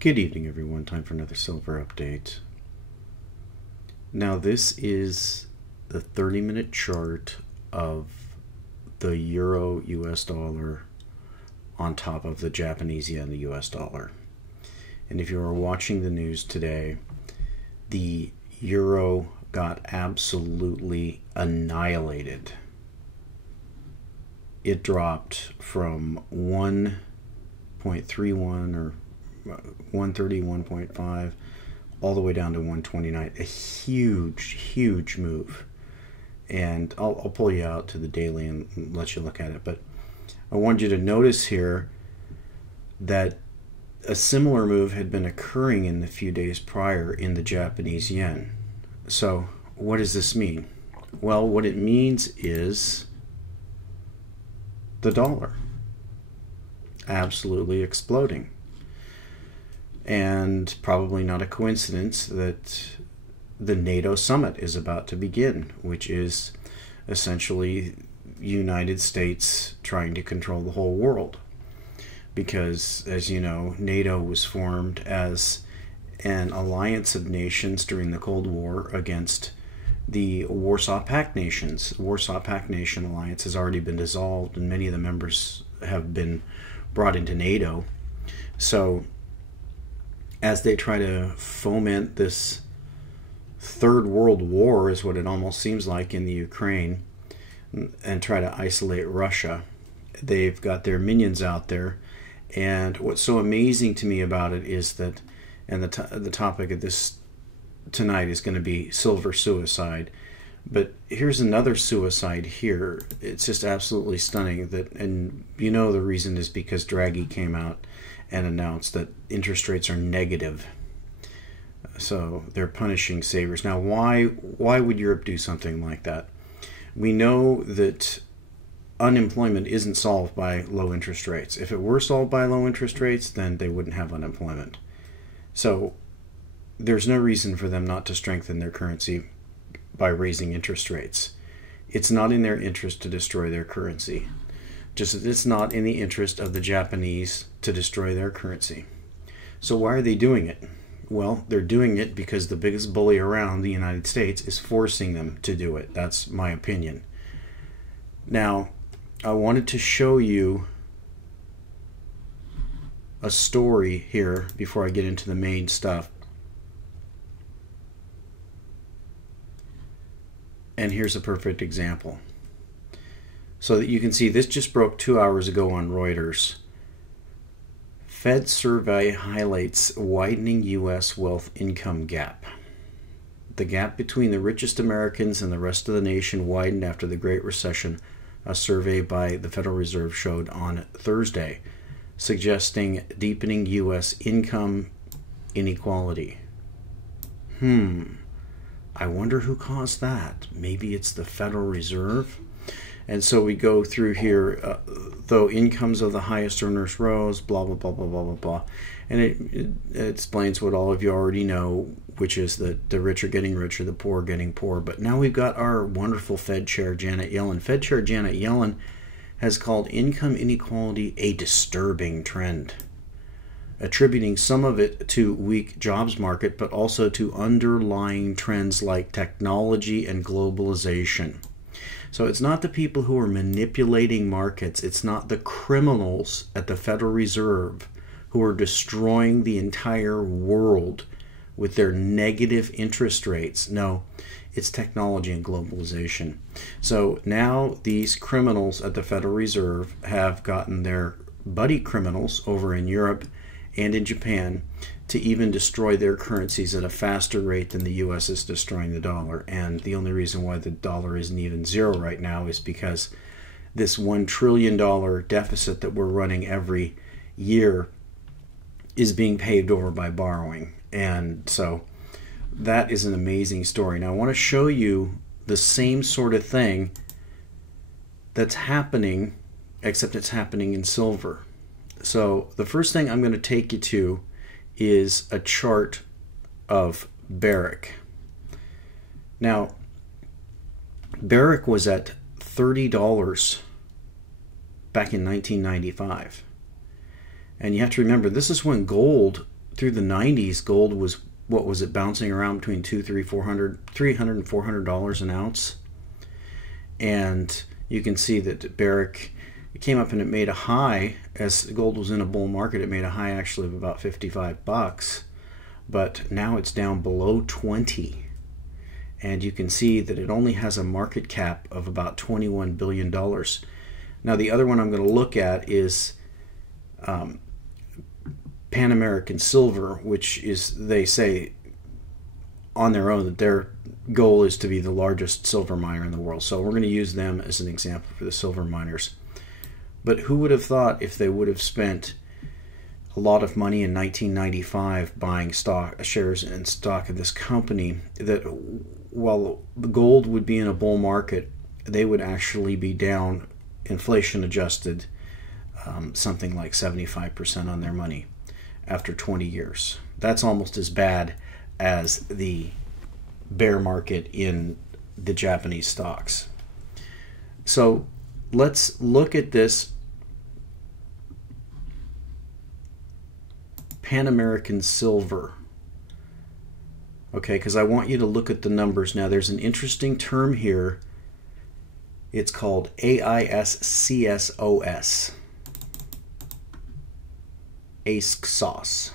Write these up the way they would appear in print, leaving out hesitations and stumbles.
Good evening, everyone. Time for another silver update. Now, this is the 30-minute chart of the euro US dollar on top of the Japanese yen, the US dollar. And if you are watching the news today, the euro got absolutely annihilated. It dropped from 1.31 or 131.5 all the way down to 129. A huge move. And I'll pull you out to the daily and let you look at it. But I want you to notice here that a similar move had been occurring in the few days prior in the Japanese yen. So what does this mean? Well, what it means is the dollar absolutely exploding. And probably not a coincidence that the NATO summit is about to begin, which is essentially United States trying to control the whole world. Because, as you know, NATO was formed as an alliance of nations during the Cold War against the Warsaw Pact nations. The Warsaw Pact nation alliance has already been dissolved, and many of the members have been brought into NATO. So as they try to foment this third world war, is what it almost seems like, in the Ukraine, and try to isolate Russia, they've got their minions out there. And what's so amazing to me about it is that, and the topic of this tonight is going to be silver suicide. But here's another suicide here. It's just absolutely stunning that, and you know the reason is because Draghi came out and announced that interest rates are negative. So they're punishing savers. Now, why would Europe do something like that? We know that unemployment isn't solved by low interest rates. If it were solved by low interest rates, then they wouldn't have unemployment. So there's no reason for them not to strengthen their currency by raising interest rates. It's not in their interest to destroy their currency. Just as it's not in the interest of the Japanese to destroy their currency. So why are they doing it? Well, they're doing it because the biggest bully around, the United States, is forcing them to do it. That's my opinion. Now, I wanted to show you a story here before I get into the main stuff. And here's a perfect example. So that you can see this just broke 2 hours ago on Reuters. Fed survey highlights widening U.S. wealth income gap. The gap between the richest Americans and the rest of the nation widened after the Great Recession, a survey by the Federal Reserve showed on Thursday, suggesting deepening U.S. income inequality. I wonder who caused that. Maybe it's the Federal Reserve? And so we go through here, though incomes of the highest earners rose, blah, blah, blah, blah, blah, blah, blah. And it explains what all of you already know, which is that the rich are getting richer, the poor are getting poorer. But now we've got our wonderful Fed Chair, Janet Yellen. Fed Chair Janet Yellen has called income inequality a disturbing trend, attributing some of it to weak jobs market, but also to underlying trends like technology and globalization. So it's not the people who are manipulating markets, it's not the criminals at the Federal Reserve who are destroying the entire world with their negative interest rates. No, it's technology and globalization. So now these criminals at the Federal Reserve have gotten their buddy criminals over in Europe and in Japan to even destroy their currencies at a faster rate than the U.S. is destroying the dollar. And the only reason why the dollar isn't even zero right now is because this $1 trillion deficit that we're running every year is being paved over by borrowing. And so that is an amazing story. Now I want to show you the same sort of thing that's happening, except it's happening in silver. So the first thing I'm going to take you to is a chart of Barrick. Now, Barrick was at $30 back in 1995. And you have to remember, this is when gold through the 90s, gold was, what was it, bouncing around between $300 and $400 an ounce. And you can see that Barrick, it came up and it made a high, as gold was in a bull market, it made a high actually of about $55, but now it's down below 20. And you can see that it only has a market cap of about $21 billion. Now the other one I'm going to look at is Pan American Silver, which is, they say on their own that their goal is to be the largest silver miner in the world. So we're going to use them as an example for the silver miners. But who would have thought, if they would have spent a lot of money in 1995 buying shares and stock of this company, that while the gold would be in a bull market, they would actually be down, inflation adjusted, something like 75% on their money after 20 years. That's almost as bad as the bear market in the Japanese stocks. So let's look at this Pan American Silver. Okay, because I want you to look at the numbers. Now there's an interesting term here. It's called AISCSOS. AISCSOS.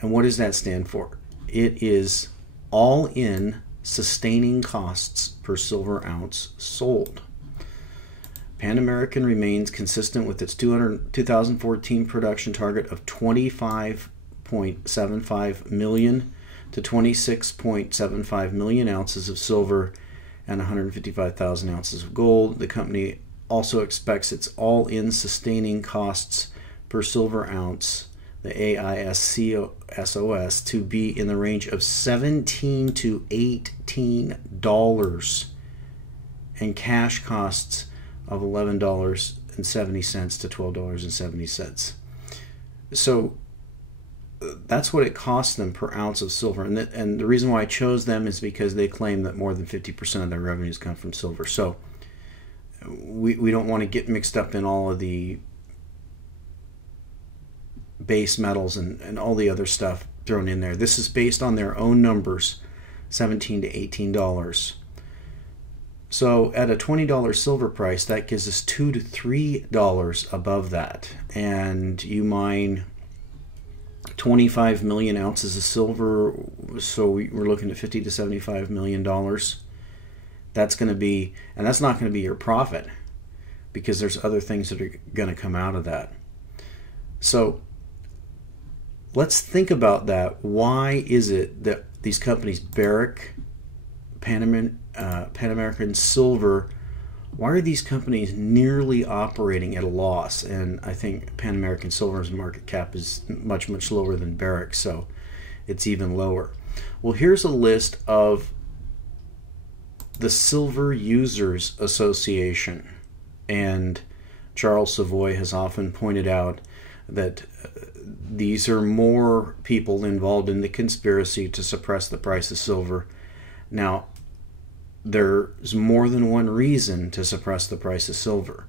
And what does that stand for? It is all-in sustaining costs per silver ounce sold. Pan American remains consistent with its 2014 production target of 25.75 million to 26.75 million ounces of silver and 155,000 ounces of gold. The company also expects its all-in sustaining costs per silver ounce, the AISCSOS, to be in the range of $17 to $18 and cash costs of $11.70 to $12.70. So that's what it costs them per ounce of silver. And the reason why I chose them is because they claim that more than 50% of their revenues come from silver. So we don't want to get mixed up in all of the base metals and all the other stuff thrown in there. This is based on their own numbers, $17 to $18. So at a $20 silver price, that gives us $2 to $3 above that. And you mine 25 million ounces of silver, so we're looking at $50 to $75 million. That's going to be, and that's not going to be your profit, because there's other things that are going to come out of that. So let's think about that. Why is it that these companies, Barrick, Pan American Silver, why are these companies nearly operating at a loss? And I think Pan American Silver's market cap is much, much lower than Barrick, so it's even lower. Well, here's a list of the Silver Users Association. And Charles Savoy has often pointed out that these are more people involved in the conspiracy to suppress the price of silver. Now, there's more than one reason to suppress the price of silver.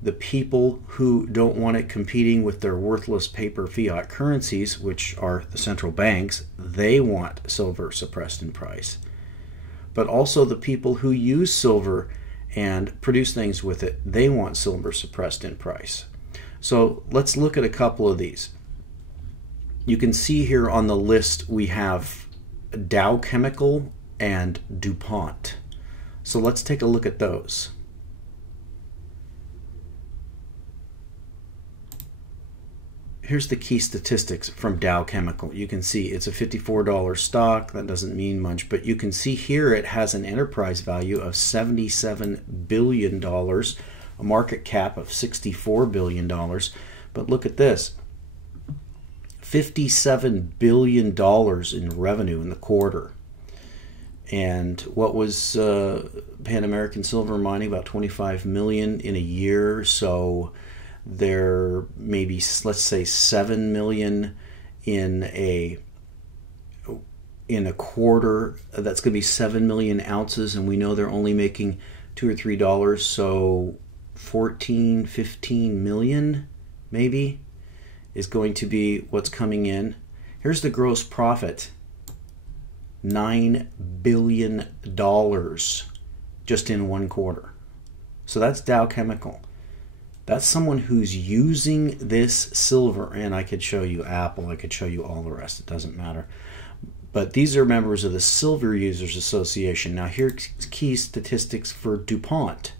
The people who don't want it competing with their worthless paper fiat currencies, which are the central banks, they want silver suppressed in price. But also the people who use silver and produce things with it, they want silver suppressed in price. So let's look at a couple of these. You can see here on the list we have Dow Chemical and DuPont. So let's take a look at those. Here's the key statistics from Dow Chemical. You can see it's a $54 stock. That doesn't mean much, but you can see here it has an enterprise value of $77 billion, a market cap of $64 billion. But look at this, $57 billion in revenue in the quarter. And what was Pan American Silver mining? About 25 million in a year. So there maybe, let's say, 7 million in a quarter. That's going to be 7 million ounces, and we know they're only making $2 or $3. So 14, 15 million maybe is going to be what's coming in. Here's the gross profit. $9 billion just in one quarter. So that's Dow Chemical. That's someone who's using this silver, and I could show you Apple, I could show you all the rest, it doesn't matter. But these are members of the Silver Users Association. Now here's key statistics for DuPont.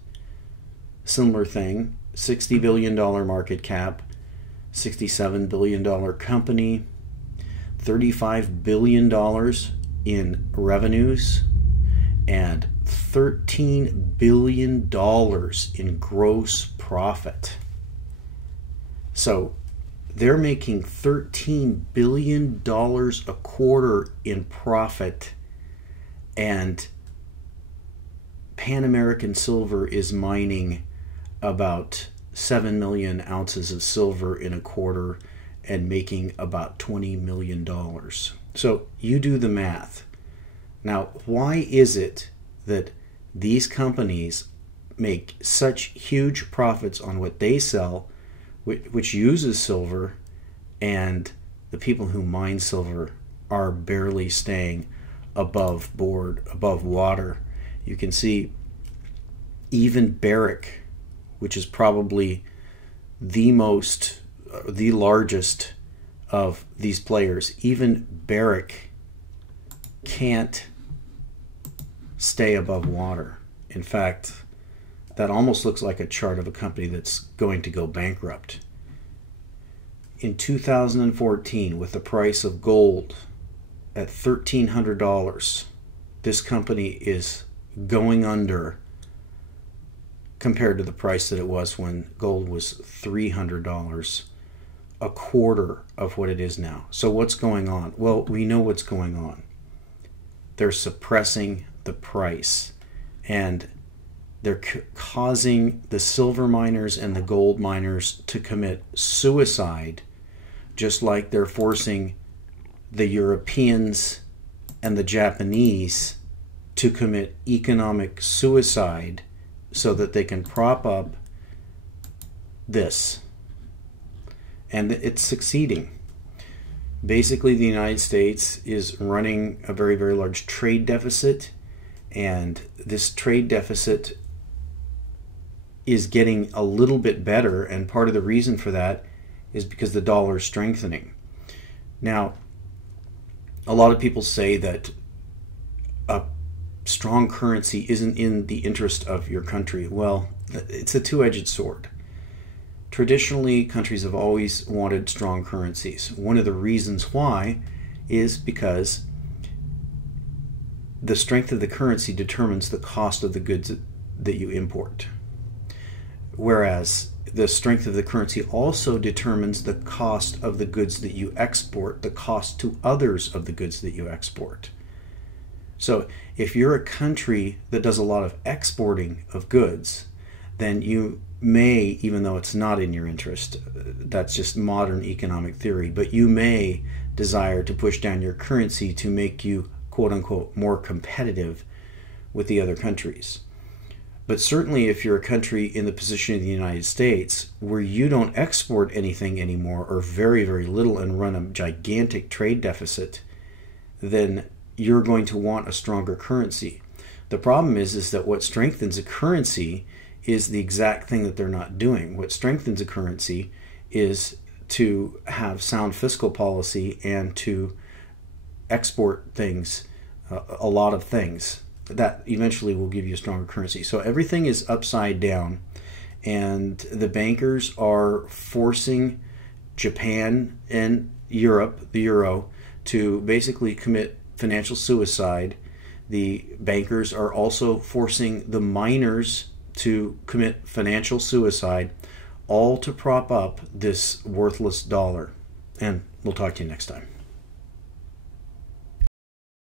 Similar thing, $60 billion market cap, $67 billion company, $35 billion in revenues, and $13 billion in gross profit. So they're making $13 billion a quarter in profit, and Pan American Silver is mining about 7 million ounces of silver in a quarter and making about $20 million. So you do the math. Now, why is it that these companies make such huge profits on what they sell, which uses silver, and the people who mine silver are barely staying above board, above water? You can see even Barrick, which is probably the largest of these players, even Barrick can't stay above water. In fact, that almost looks like a chart of a company that's going to go bankrupt. In 2014, with the price of gold at $1,300, this company is going under compared to the price that it was when gold was $300, a quarter of what it is now. So what's going on? Well, we know what's going on. They're suppressing the price, and they're causing the silver miners and the gold miners to commit suicide, just like they're forcing the Europeans and the Japanese to commit economic suicide so that they can prop up this. And it's succeeding. Basically, the United States is running a very, very large trade deficit, and this trade deficit is getting a little bit better, and part of the reason for that is because the dollar is strengthening. Now, a lot of people say that a strong currency isn't in the interest of your country. Well, it's a two-edged sword. Traditionally, countries have always wanted strong currencies. One of the reasons why is because the strength of the currency determines the cost of the goods that you import. Whereas the strength of the currency also determines the cost of the goods that you export, the cost to others of the goods that you export. So if you're a country that does a lot of exporting of goods, then you may, even though it's not in your interest, that's just modern economic theory, but you may desire to push down your currency to make you, quote unquote, more competitive with the other countries. But certainly if you're a country in the position of the United States where you don't export anything anymore, or very, very little, and run a gigantic trade deficit, then you're going to want a stronger currency. The problem is that what strengthens a currency is the exact thing that they're not doing. What strengthens a currency is to have sound fiscal policy and to export things, a lot of things. That eventually will give you a stronger currency. So everything is upside down, and the bankers are forcing Japan and Europe, the euro, to basically commit financial suicide. The bankers are also forcing the miners to commit financial suicide, all to prop up this worthless dollar. And we'll talk to you next time.